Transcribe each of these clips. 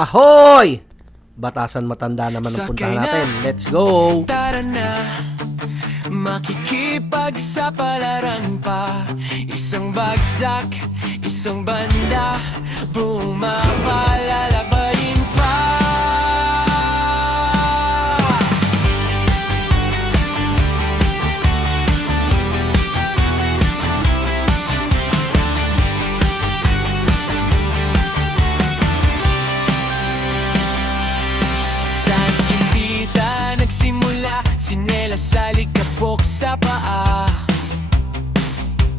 Ahoy! Batasan Matanda naman ang puntahan Sakay na. natin. Let's go! Tara na, makikipagsapalaran pa. Isang bagsak, isang banda, buong mapalalabayin pa. Sa skindita nagsimula, sinelas sa likabok sa paa.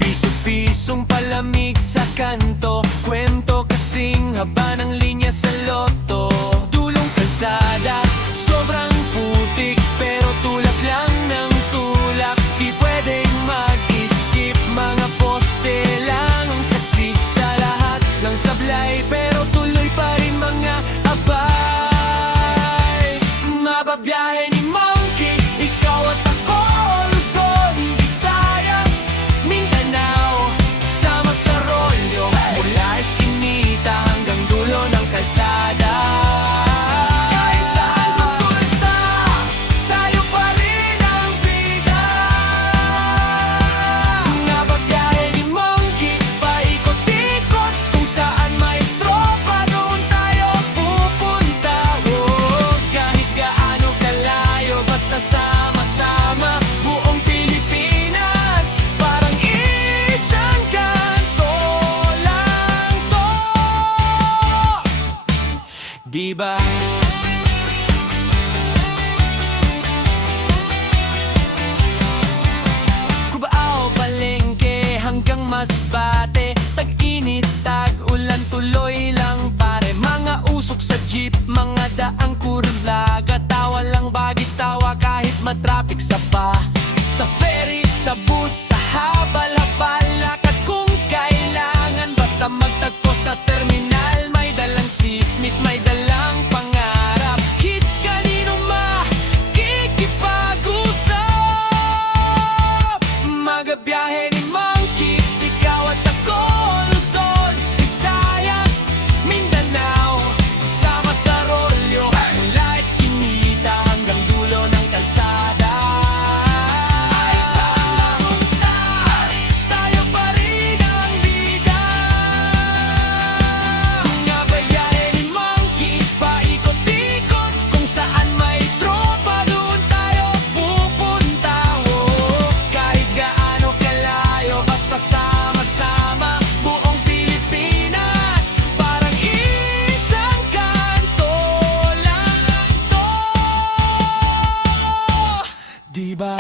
Piso-pisong palamig sa kanto, kwento kasing haba ng linya sa loto. Dulong kalsada, sobrang putik, pero tulak lang ng tulak. Di pwedeng mag-skip, mga poste lang ang saksi sa lahat ng sablay. Pero tuloy pa rin mga abay. Mababiyahe ni Monkey, ikaw at ako, Luzon, Visayas, Mindanao, sama sa rolyo, mula Eskinita hanggang dulo ng kalsada. Kahit saan pupunta, tayo pa rin ang bida. Mababiyahe ni Monkey, paikot-ikot, kung saan may tropa, doon tayo pupunta. Oh, kahit gaano kalayo, basta sama-sama, buong Pilipinas, parang isang kanto lang to. Diba? Cubao, Palengke hanggang Masbate, tag-init, tag-ulan, tuloy lang pare. Mga usok sa jeep, mga daang kurlaga, tawa lang bagitawa kahit matraffic sa pa. Sa ferry, sa bus, sa habal-habal, lakad kung kailangan, basta magtagpo sa terminal. May dalang chismis, may dalang pangarap, hit kanino makikipag-usap. Magabiyahe ni Monkey, ikaw at ako, Luzon, Visayas, Mindanao, sama sa rolyo, mula Eskinita hanggang dulo ng kalsada. Kahit saan mapunta, tayo pa rin ang bida. Magabiyahe ni Monkey, paikot-ikot, kung saan may tropa, doon tayo pupunta. Oh, kahit gaano kalayo, basta sama-sama, buong Pilipinas, parang isang kanto lang to. Diba?